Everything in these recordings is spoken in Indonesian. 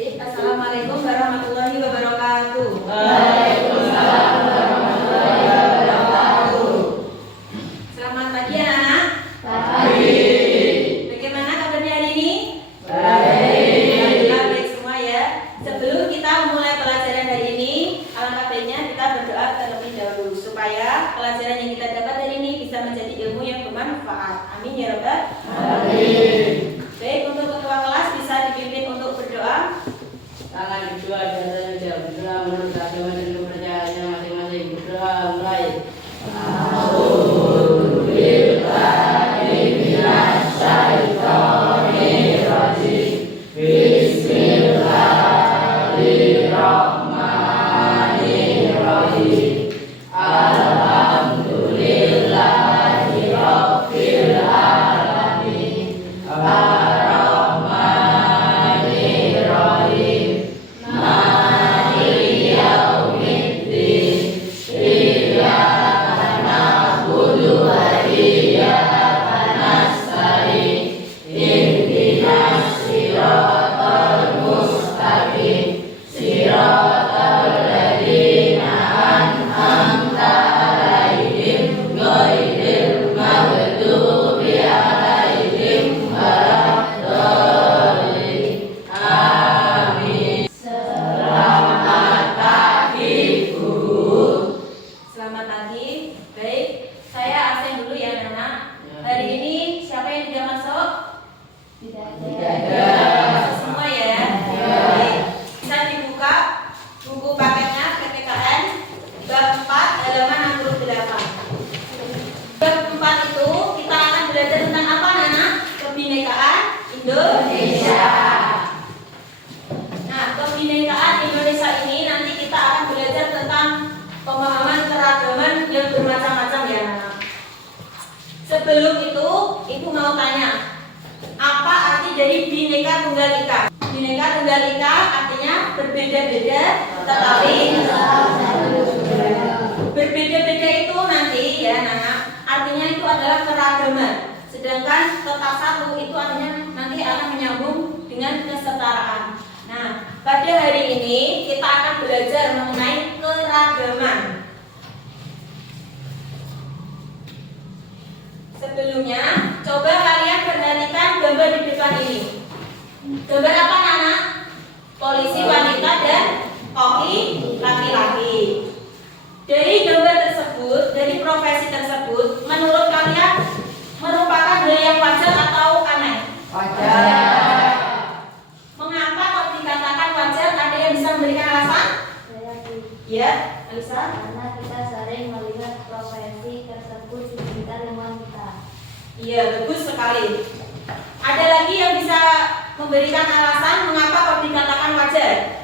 Assalamualaikum warahmatullahi wabarakatuh. Waalaikumsalam warahmatullahi wabarakatuh. Selamat pagi anak-anak. Pagi. Bagaimana kabarnya hari ini? Baik. Alhamdulillah baik semua ya. Sebelum kita mulai pelajaran hari ini, alangkah baiknya kita berdoa terlebih dahulu supaya pelajaran yang kita dapat hari ini bisa menjadi ilmu yang bermanfaat. Amin ya rabbal Amin. Baik, untuk ketua kelas bisa dipimpin untuk berdoa. Tangan kedua dan jawab berdoa menurut agama dan kepercayaannya masing-masing. Berdoa mulai. A'udzubillahi minasyaitonirrajim. Bismillahirrahmanirrahim. Alhamdulillahi rabbil alamin. Selamat pagi. Baik, saya absen dulu ya anak-anak. Hari ini siapa yang tidak masuk? Tidak Masuk semua ya. Baik. Bisa dibuka buku paketnya PPKN bab 4 halaman 68. Bab 4 itu kita akan belajar tentang apa anak-anak? Kebinekaan Indonesia. Nah, kebinekaan Indonesia ini nanti kita akan belajar tentang pemahaman keragaman yang bermacam-macam ya anak. Sebelum itu, ibu mau tanya, apa arti dari Bhinneka Tunggal Ika? Bhinneka Tunggal Ika artinya berbeda-beda tetapi berbeda-beda itu nanti ya anak, artinya itu adalah keragaman. Sedangkan tetap satu itu artinya nanti akan menyambung dengan kesetaraan. Nah, pada hari ini kita akan belajar mengenai keragaman. Sebelumnya, coba kalian perhatikan gambar di depan ini. Gambar apa anak? Polisi wanita dan koki laki-laki. Dari gambar tersebut, dari profesi tersebut, menurut kalian merupakan hal yang wajar atau aneh? Wajar. Mengapa kok dikatakan wajar? Ada yang bisa memberikan alasan? Ya, Alisa. Karena kita sering melihat profesi tersebut di sekitar lingkungan kita. Iya, bagus sekali. Ada lagi yang bisa memberikan alasan mengapa kok dikatakan wajar?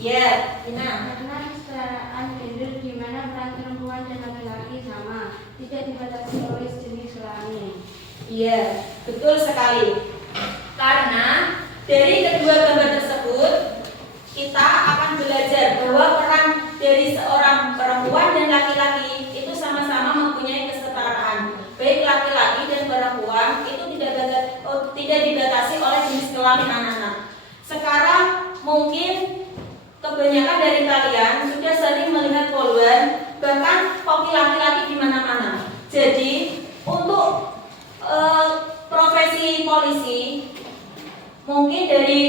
Ya, Ina. Karena kesetaraan gender di mana peran perempuan dan laki-laki sama, tidak dibatasi oleh jenis kelamin. Iya, betul sekali. Karena dari kedua gambar tersebut kita akan belajar bahwa peran dari seorang perempuan dan laki-laki itu sama-sama mempunyai kesetaraan. Baik laki-laki dan perempuan itu tidak dibatasi oleh jenis kelamin anak-anak. Sekarang mungkin kebanyakan dari kalian sudah sering melihat poluan, bahkan kopi laki-laki di mana-mana. Jadi untuk profesi polisi mungkin dari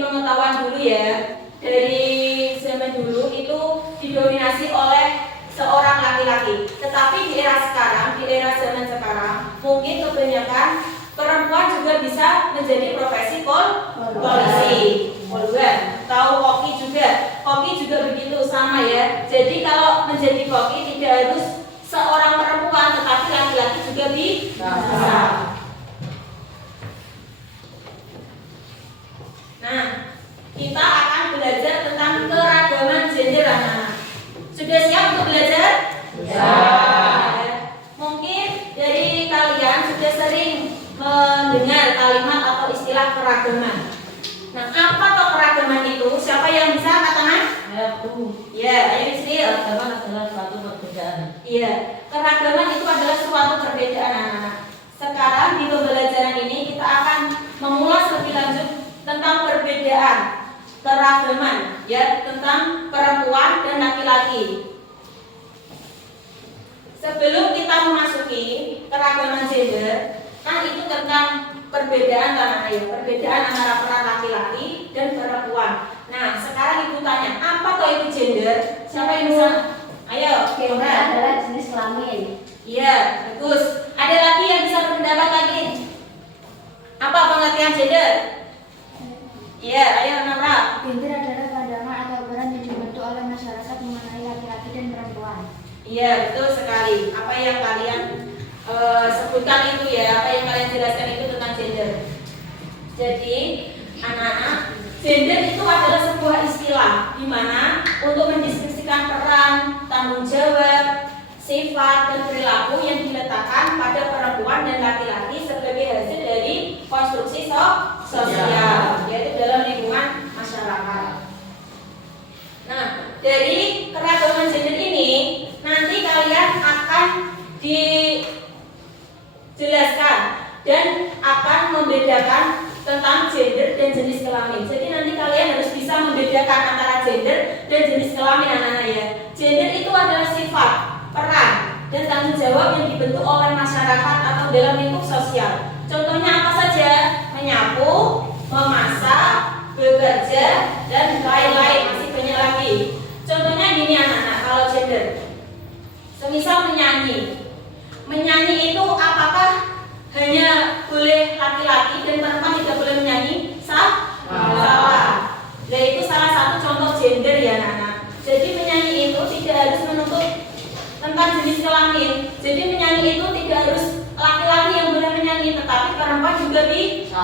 pengetahuan dulu ya, dari zaman dulu itu didominasi oleh seorang laki-laki. Tetapi di era sekarang, di era zaman sekarang, mungkin kebanyakan perempuan juga bisa menjadi profesi polisi. Poluan, tahu koki juga begitu sama ya. Jadi kalau menjadi koki tidak harus seorang perempuan, tetapi laki-laki juga bisa. Nah, kita akan belajar tentang keragaman gender anak-anak. Sudah siap untuk belajar? Ya. Mungkin dari kalian sudah sering mendengar kalimat atau istilah keragaman. Nah, apa toh keragaman itu? Siapa yang bisa angkat tangan? Ya, ayo Isril. Keragaman adalah suatu perbedaan. Iya, keragaman itu adalah suatu perbedaan anak-anak. Sekarang di pembelajaran ini kita akan mengulas lebih lanjut tentang keragaman, ya, tentang perempuan dan laki-laki. Sebelum kita memasuki keragaman gender, kan itu tentang perbedaan perbedaan antara peran laki-laki dan perempuan. Nah, sekarang ibu tanya, apa toh itu gender? Siapa yang bisa? Ayo, Gender Laura. adalah jenis kelamin. Iya, bagus. Ada lagi yang bisa berpendapat lagi? Apa pengertian gender? Iya, ayo Nora. Gender adalah pandangan atau peran yang dibentuk oleh masyarakat mengenai laki-laki dan perempuan. Iya, betul sekali. Apa yang kalian sebutkan itu ya, apa yang kalian jelaskan itu tentang gender. Jadi, anak-anak, gender itu adalah sebuah istilah di mana untuk mendeskripsikan peran, tanggung jawab, sifat dan perilaku yang diletakkan pada perempuan dan laki-laki sebagai hasil dari konstruksi sosial, yaitu dalam lingkungan masyarakat. Nah, dari keragaman gender ini nanti kalian akan dijelaskan dan akan membedakan tentang gender dan jenis kelamin. Jadi nanti kalian harus bisa membedakan antara gender dan jenis kelamin, anak-anak ya. Gender itu adalah sifat, peran, dan tanggung jawab yang dibentuk oleh masyarakat atau dalam lingkup sosial. Contohnya apa saja? Menyapu, memasak, bekerja, dan lain-lain. Masih banyak lagi. Contohnya gini anak-anak, kalau gender, semisal menyanyi. Menyanyi itu apakah hanya boleh laki-laki dan perempuan tidak boleh menyanyi? Salah. Nah, itu salah satu contoh gender ya anak-anak. Jadi menyanyi itu tidak harus menuntut tentang jenis kelamin. Jadi menyanyi itu tidak harus laki-laki yang boleh menyanyi, tetapi perempuan juga bisa.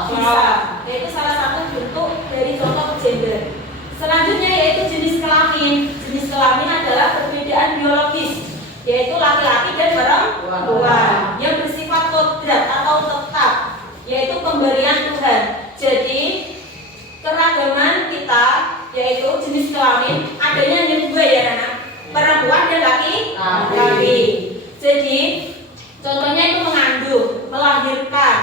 Yaitu salah satu bentuk dari contoh gender. Selanjutnya yaitu jenis kelamin. Jenis kelamin adalah perbedaan biologis, yaitu laki-laki dan perempuan yang bersifat kodrat atau tetap, yaitu pemberian Tuhan. Jadi keragaman kita yaitu jenis kelamin adanya hanya dua ya anak, perempuan dan laki-laki. Jadi contohnya itu mengandung, melahirkan,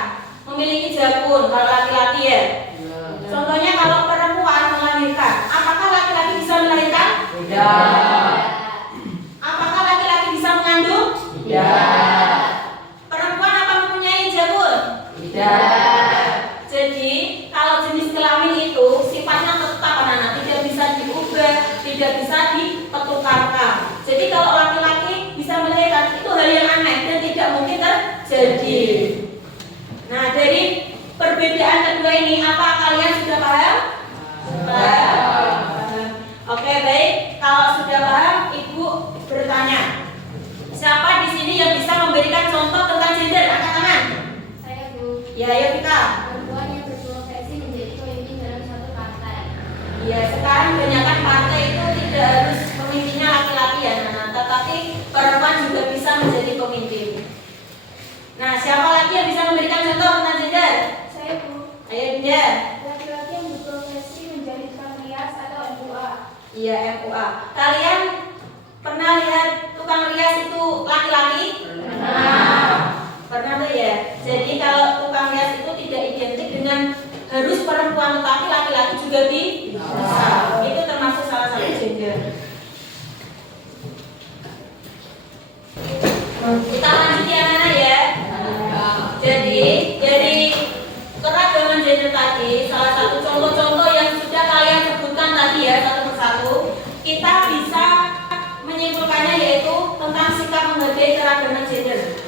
memiliki jakun kalau laki-laki ya. Contohnya kalau perempuan melahirkan, apakah laki-laki bisa melahirkan? Tidak. Apakah laki-laki bisa mengandung? Tidak. Perempuan apa mempunyai jakun? Tidak. Jadi kalau jenis kelamin itu sifatnya tetap anak-anak, tidak bisa diubah, tidak bisa dipertukarkan. Jadi kalau laki-laki bisa melahirkan itu hal yang aneh dan tidak mungkin terjadi. Nah, dari perbedaan kedua ini apa kalian sudah paham? Paham. Oke, baik. Kalau sudah paham, Ibu bertanya. Siapa di sini yang bisa memberikan contoh tentang gender? Angkat tangan. Saya Bu. Ya, ayo kita. Perempuan yang berprofesi menjadi pemimpin dalam suatu partai. Ya, sekarang kebanyakan partai itu tidak harus pemimpinnya laki-laki ya, Nana, tetapi perempuan juga bisa menjadi pemimpin. Nah, siapa lagi yang bisa memberikan contoh tentang gender? Saya Bu. Ayo, Dinda. Laki-laki yang berprofesi menjadi tukang rias atau MUA. Iya, MUA. Kalian pernah lihat tukang rias itu laki-laki? Pernah tuh ya. Jadi kalau tukang rias itu tidak identik dengan harus perempuan, tetapi laki-laki juga bisa. Itu termasuk salah satu gender. Kita lanjut ya Nana ya. Jadi dari keragaman gender tadi, salah satu contoh-contoh yang sudah kalian sebutkan tadi ya satu persatu, kita bisa menyimpulkannya yaitu tentang sikap menghargai keragaman gender.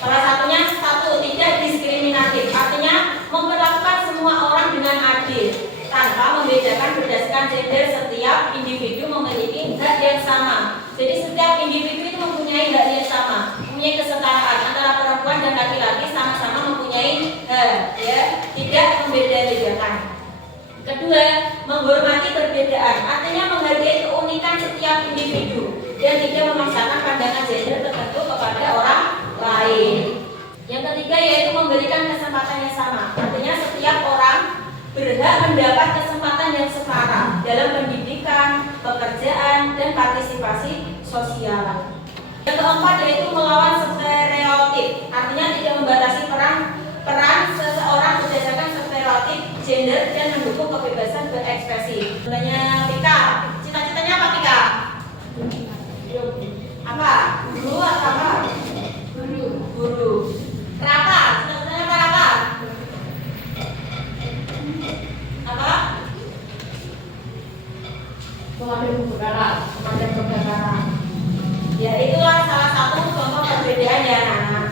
Salah satunya satu, tidak diskriminatif, artinya memperlakukan semua orang dengan adil tanpa membedakan berdasarkan gender. Setiap individu memiliki hak yang sama. Jadi setiap individu itu mempunyai hak yang sama, mempunyai kesetaraan antara perempuan dan laki-laki, sama-sama mempunyai hak, ya, tidak membeda-bedakan. Kedua, menghormati perbedaan, artinya menghargai keunikan setiap individu dan tidak memaksakan pandangan gender tertentu kepada orang lain. Yang ketiga yaitu memberikan kesempatan yang sama, artinya setiap orang berhak mendapat kesempatan yang setara dalam pendidikan, pekerjaan, dan partisipasi sosial. Yang keempat yaitu melawan stereotip, artinya tidak membatasi peran seseorang berdasarkan stereotip gender dan mendukung kebebasan berekspresi. Contohnya Tika, cita-citanya apa Tika? Apa? Guru atau apa? Guru. Rapa, cita-citanya apa Rapa? Apa? Pemadam kebakaran. Ya, itulah salah satu contoh perbedaan ya anak-anak.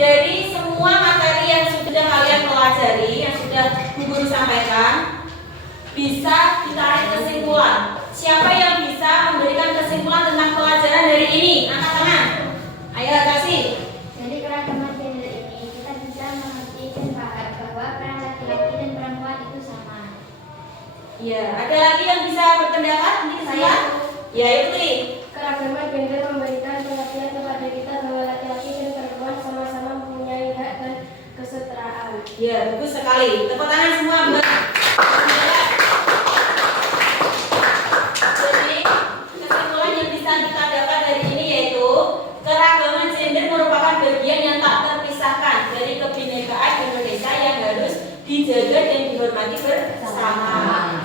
Dari semua materi yang sudah kalian pelajari, yang sudah Bu Guru sampaikan, bisa ditarik kesimpulan. Siapa yang bisa memberikan kesimpulan tentang pelajaran dari ini? Angkat tangan. Ayo kasih. Jadi keragaman gender ini kita bisa mengerti dan paham bahwa peran laki-laki dan perempuan itu sama. Ya, ada lagi yang bisa berpendapat? Ini saya. Ya, itu Tri. Keragaman gender memberikan pengertian kepada kita bahwa laki-laki dan perempuan sama-sama mempunyai hak dan kesetaraan. Ya, bagus sekali. Tepuk tangan semua buat. Jadi, kesimpulan yang bisa kita dapat dari ini yaitu keragaman gender merupakan bagian yang tak terpisahkan dari kebinekaan Indonesia yang harus dijaga dan dihormati bersama.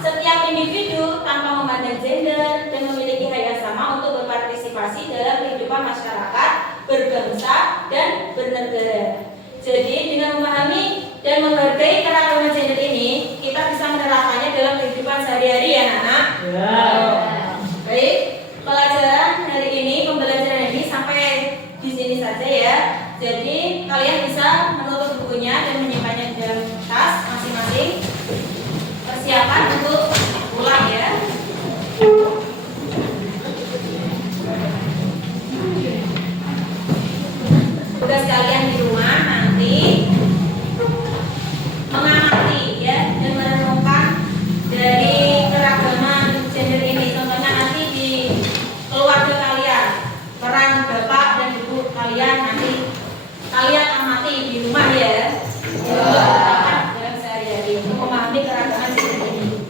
Setiap individu tanpa memandang gender dan memiliki hak yang sama untuk berpartisipasi dalam kehidupan masyarakat, berbangsa, dan bernegara. Jadi dengan memahami dan menghargai keragaman gender ini, kita bisa menerapkannya dalam kehidupan sehari-hari ya anak-anak. Baik, pelajaran hari ini, pembelajaran ini sampai di sini saja ya. Jadi kalian bisa menutup bukunya dan menyimpannya di dalam tas masing-masing. Persiapan untuk pulang ya. Tugas kalian di rumah nanti mengamati ya dan merenungkan dari keragaman gender ini. Contohnya nanti di keluarga kalian, peran bapak dan ibu kalian nanti kalian amati di rumah ya. Dalam sehari-hari untuk memahami keragaman gender ini.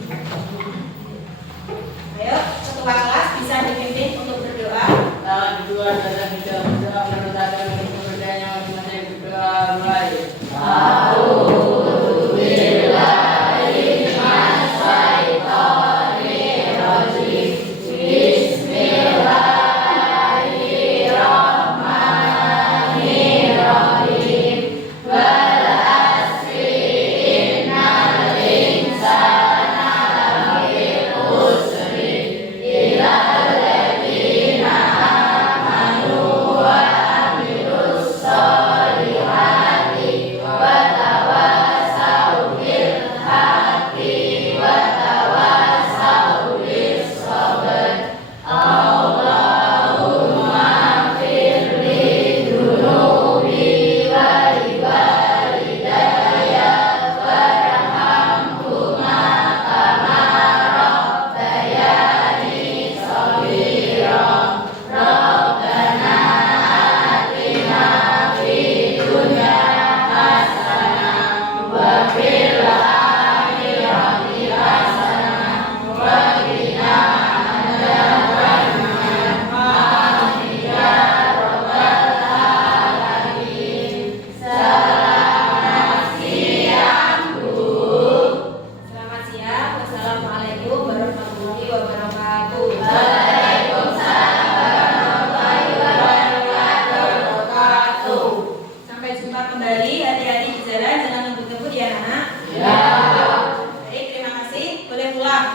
Ayo, ketua kelas bisa dipimpin untuk berdoa. Tangan kedua adalah kita berdoa menurut agama kepercayaan yang masing-masing berdoa mulai. Selamat siang. Wassalamualaikum warahmatullahi wabarakatuh. Sampai jumpa kembali. Hati-hati di jalan, jangan ngebut-ngebut ya anak. Baik, terima kasih. Boleh pulang.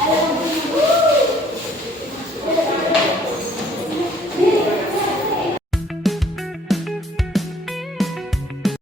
Ayo,